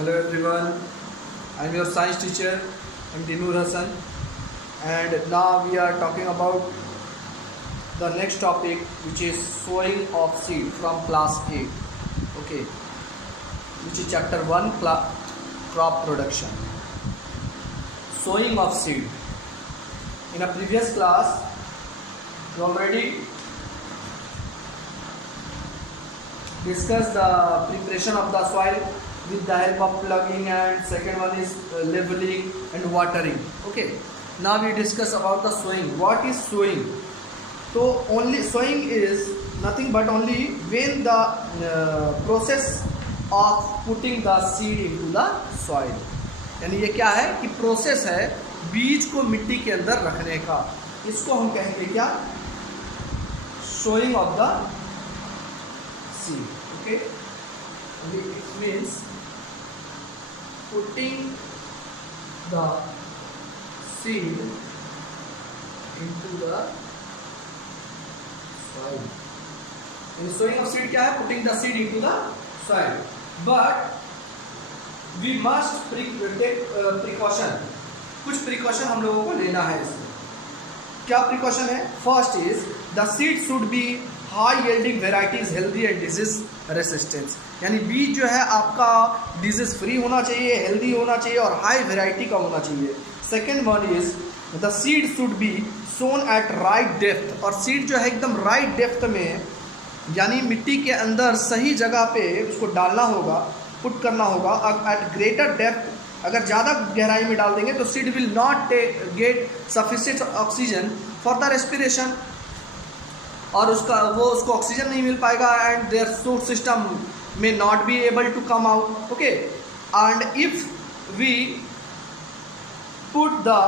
Hello everyone, I am your science teacher, MD Noor Hassan, and now we are talking about the next topic, which is sowing of seed from class 8, okay, which is chapter 1, crop production. Sowing of seed. In a previous class, we already discussed the preparation of the soil with the help of plugging, and second one is leveling and watering. Okay, now we discuss about the sowing. What is sowing? So only sowing is nothing but only when the process of putting the seed into the soil, यानी ये क्या है कि प्रोसेस है बीज को मिट्टी के अंदर रखने का, इसको हम कहेंगे क्या? sowing of the seed. Okay, it means putting the seed into the soil. In sowing of seed क्या है? Putting the seed into the soil. But we must take precaution. कुछ precaution हम लोगों को लेना है इसमें. क्या precaution है? First is the seed should be high yielding varieties, healthy and disease resistance. यानी बीज जो है आपका डिजीज फ्री होना चाहिए, हेल्दी होना चाहिए और हाई वेराइटी का होना चाहिए. Second one is the seed should be sown at right depth. और सीड जो है एकदम राइट डेप्थ में, यानी मिट्टी के अंदर सही जगह पे उसको डालना होगा, पुट करना होगा. एट ग्रेटर डेप्थ, अगर ज़्यादा गहराई में डाल देंगे तो seed will not get sufficient oxygen for the respiration, और उसको ऑक्सीजन नहीं मिल पाएगा, and their root system may not be able to come out. Okay, and if we put the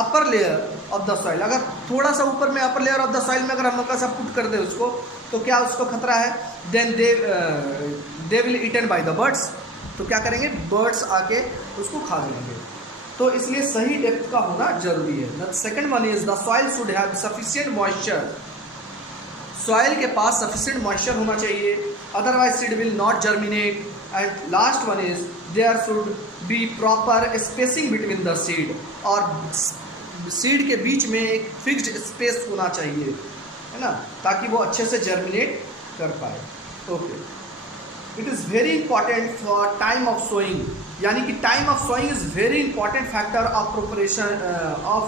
upper layer of the soil, अगर थोड़ा सा ऊपर में upper layer of the soil में अगर हम लोग सब पुट कर दे उसको, तो क्या उसको खतरा है? then they will eaten by the birds. तो क्या करेंगे? birds आके उसको खा लेंगे. तो इसलिए सही डेप्थ का होना जरूरी है. The second one is the soil should have sufficient moisture. Soil के पास सफिशिएंट मॉइस्चर होना चाहिए, otherwise seed will not germinate. And last one is there should be proper spacing between the seed. और सीड के बीच में एक fixed space होना चाहिए, है ना, ताकि वो अच्छे से जर्मिनेट कर पाए. Okay, it is very important for time of sowing, यानी कि time of sowing is very important factor of preparation of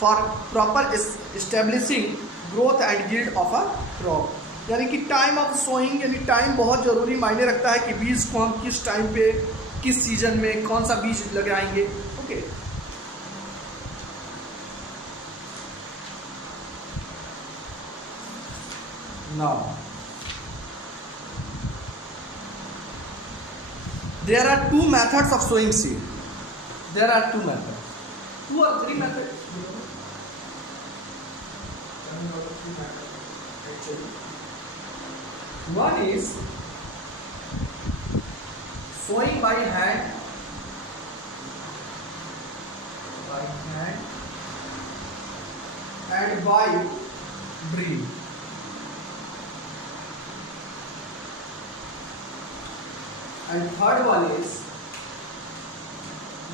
for proper establishing growth and yield of a crop. यानी कि टाइम ऑफ सोइंग, यानी time बहुत ज़रूरी मायने रखता है कि बीज को हम किस टाइम पे, किस सीजन में कौन सा बीज लगाएंगे. Okay, now there are two methods of sowing seed. There are two methods, 2 or 3 methods. One is sowing by hand, and by drill. And third one is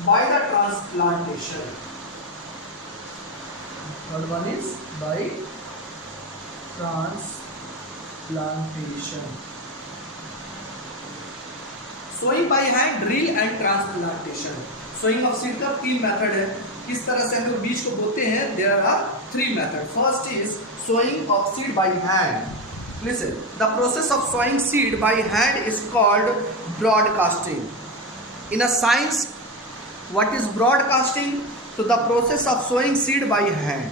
by the transplantation. Third one is by transplantation. Sowing by hand, drill and transplantation. Sowing of seed का 3 मेथड है. किस तरह से हम लोग बीज को बोते हैं? There are 3 methods. First is sowing of seed by hand. Listen, the process of sowing seed by hand is called broadcasting. In a science, what is broadcasting? So the process of sowing seed by hand,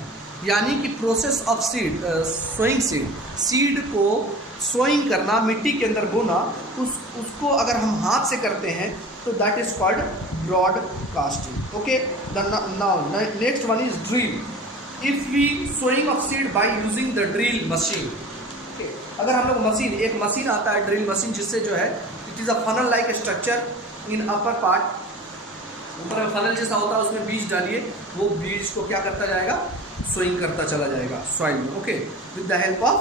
यानी कि process of seed sowing seed को sowing करना, मिट्टी के अंदर बोना, उसको अगर हम हाथ से करते हैं तो that is called broadcasting. Okay, now next one is drill. If we sowing of seed by using the drill machine. Okay, अगर हम लोग एक मशीन आता है, ड्रिल मशीन, जिससे जो है it is a funnel like structure in upper part, ऊपर में फनल जैसा होता है, उसमें बीज डालिए, वो बीज को क्या करता जाएगा? सोइंग करता चला जाएगा सॉइल में. Okay, with the help of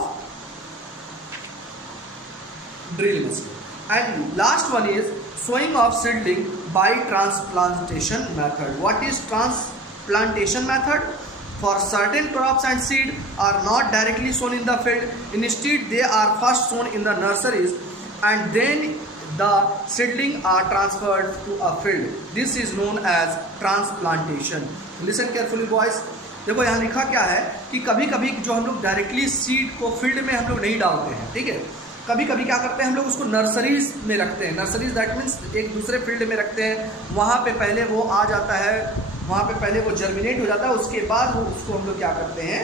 drill machine. And last one is sowing of seedling by transplantation method. What is transplantation method? For certain crops and seed are not directly sown in the field. Instead, they are first sown in the nurseries and then the seedling are transferred to a field. This is known as transplantation. Listen carefully boys. देखो यहाँ लिखा क्या है कि कभी कभी जो हम लोग डायरेक्टली सीड को फील्ड में हम लोग नहीं डालते हैं, ठीक है। कभी कभी क्या करते हैं हम लोग उसको नर्सरीज में रखते हैं। नर्सरीज दैट मीन्स एक दूसरे फील्ड में रखते हैं, वहाँ पे पहले वो आ जाता है, वहाँ पे पहले वो जर्मिनेट हो जाता है, उसके बाद वो उसको हम लोग क्या करते हैं,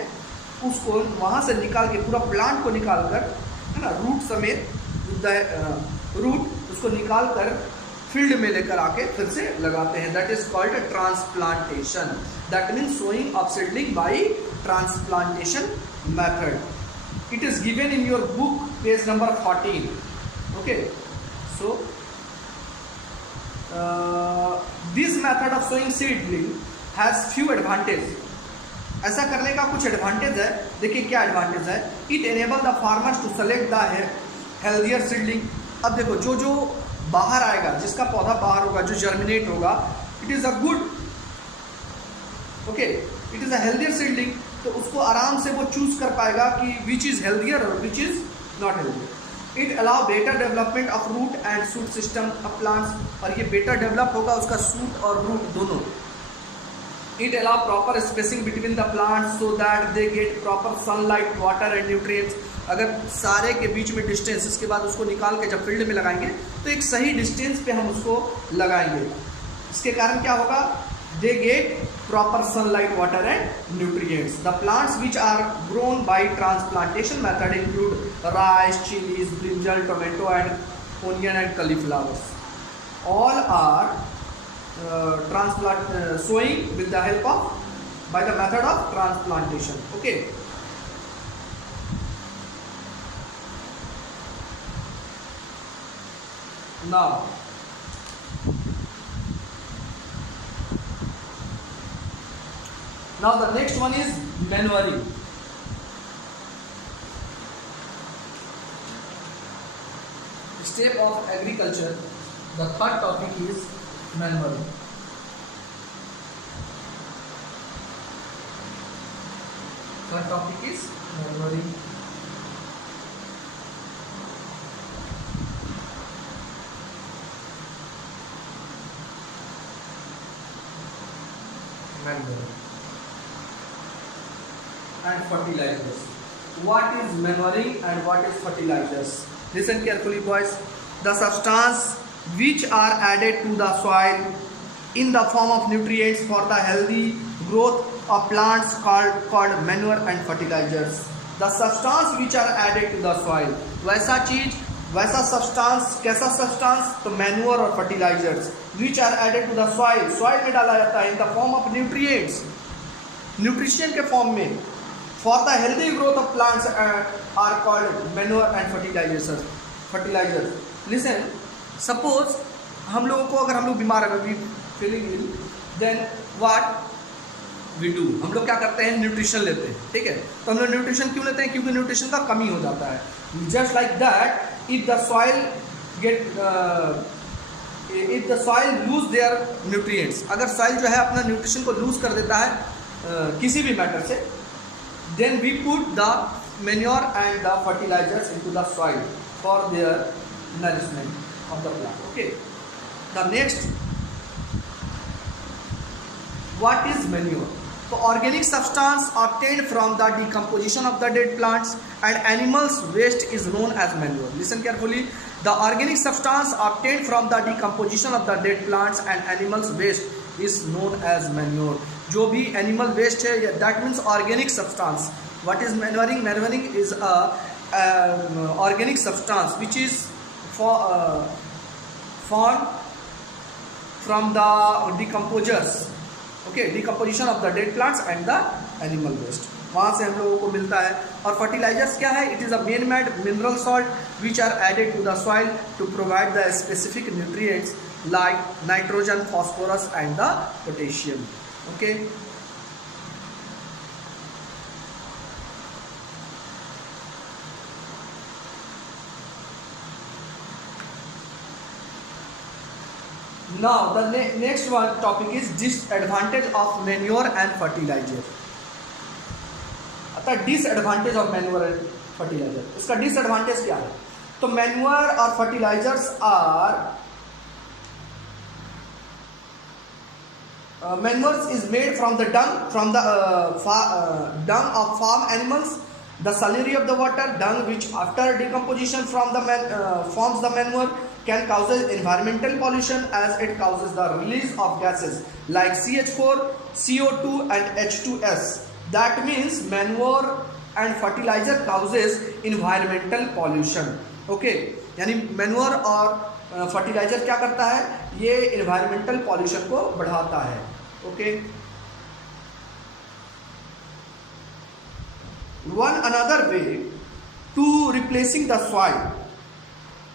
उसको वहाँ से निकाल के पूरा प्लांट को निकाल कर, है ना, रूट समेत रूट उसको निकाल कर फील्ड में लेकर आके फिर से लगाते हैं। That is called transplantation. That means sowing of seedling by transplantation method. It is given in your book page number 14. Okay, so this method of sowing seedling has few advantages. ऐसा करने का कुछ एडवांटेज है। देखिए क्या एडवांटेज है। It enable the farmers to select the healthier seedling. अब देखो जो जो बाहर आएगा, जिसका पौधा बाहर होगा, जो जर्मिनेट होगा, it is a good, okay, it is a healthier seedling, तो उसको आराम से वो चूज कर पाएगा कि विच इज हेल्थियर और which is not healthier. It allow better development of root and shoot system of plants, और ये बेटर डेवलप होगा उसका शूट और रूट दोनों. It allow proper spacing between the plants so that they get proper sunlight, water and nutrients. अगर सारे के बीच में डिस्टेंस, इसके बाद उसको निकाल के जब फील्ड में लगाएंगे तो एक सही डिस्टेंस पे हम उसको लगाएंगे. इसके कारण क्या होगा, they get proper sunlight, water and nutrients. The plants which are grown by transplantation method include rice, chilies, brinjal, tomato and onion and cauliflowers. All are sowing with the help of by the method of transplantation. Okay. Now the next one is manuring. Step of agriculture. The third topic is manuring. Third topic is manuring. Manuring and fertilizers. What is manuring and what is fertilizers? Listen carefully boys. The substance which are added to the soil in the form of nutrients for the healthy growth of plants called manure and fertilizers. The substance which are added to the soil, वैसा चीज, वैसा सब्सटेंस, कैसा सब्सटेंस, तो manure और fertilizers which are added to the soil, soil में डाला जाता है in the form of nutrients, nutrition के फॉर्म में, for the healthy growth of plants are called manure and fertilizers. Listen, suppose हम लोगों को, अगर हम लोग बीमार है, feeling ill, then what we do, हम लोग क्या करते हैं, न्यूट्रिशन लेते हैं, ठीक है. तो हम लोग न्यूट्रिशन क्यों लेते हैं, क्योंकि न्यूट्रिशन का कमी हो जाता है. Just like that, if the soil lose their nutrients, अगर soil जो है अपना न्यूट्रिशन को लूज कर देता है किसी भी मैटर से, then we put the manure and the fertilizers into the soil for their nourishment of the plant. Okay. The next, what is manure? So organic substance obtained from the decomposition of the dead plants and animals waste is known as manure. Listen carefully. The organic substance obtained from the decomposition of the dead plants and animals waste is known as manure. जो भी animal waste है, that means organic substance. What is manuring? Manuring is a organic substance which is form from the decomposers, okay, decomposition of the dead plants and the animal waste, वहाँ से हम लोगों को मिलता है. और फर्टिलाइजर्स क्या है? It is a man made mineral salt which are added to the soil to provide the specific nutrients like nitrogen, phosphorus and the potassium. Okay. Now the next one topic is disadvantage of manure and fertilizer. अतः disadvantage of manure and fertilizer, इसका disadvantage क्या है? तो manure और fertilizers are manures is made from the dung of farm animals, the slurry of the water, dung which after decomposition from the forms the manure, can cause environmental pollution as it causes the release of gases like CH4, CO2 and H2S. That means manure and fertilizer causes environmental pollution. Okay, यानी manure और फर्टिलाइजर क्या करता है? ये environmental pollution को बढ़ाता है. Okay, one another way to replacing the soil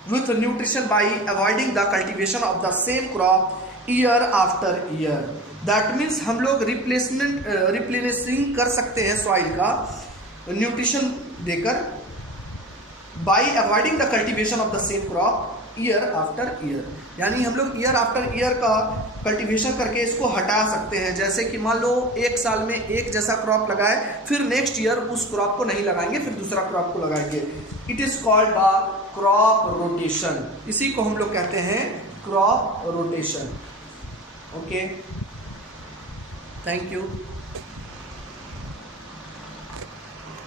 with nutrition by avoiding the cultivation of the same crop year after year. That means हम लोग रिप्लेसिंग कर सकते हैं सॉइल का न्यूट्रिशन देकर by avoiding the cultivation of the same crop year after year. यानी हम लोग ईयर आफ्टर ईयर का कल्टीवेशन करके इसको हटा सकते हैं. जैसे कि मान लो एक साल में एक जैसा क्रॉप लगाए, फिर नेक्स्ट ईयर उस क्रॉप को नहीं लगाएंगे, फिर दूसरा क्रॉप को लगाएंगे. It is called the crop rotation. इसी को हम लोग कहते हैं crop rotation. Okay, thank you.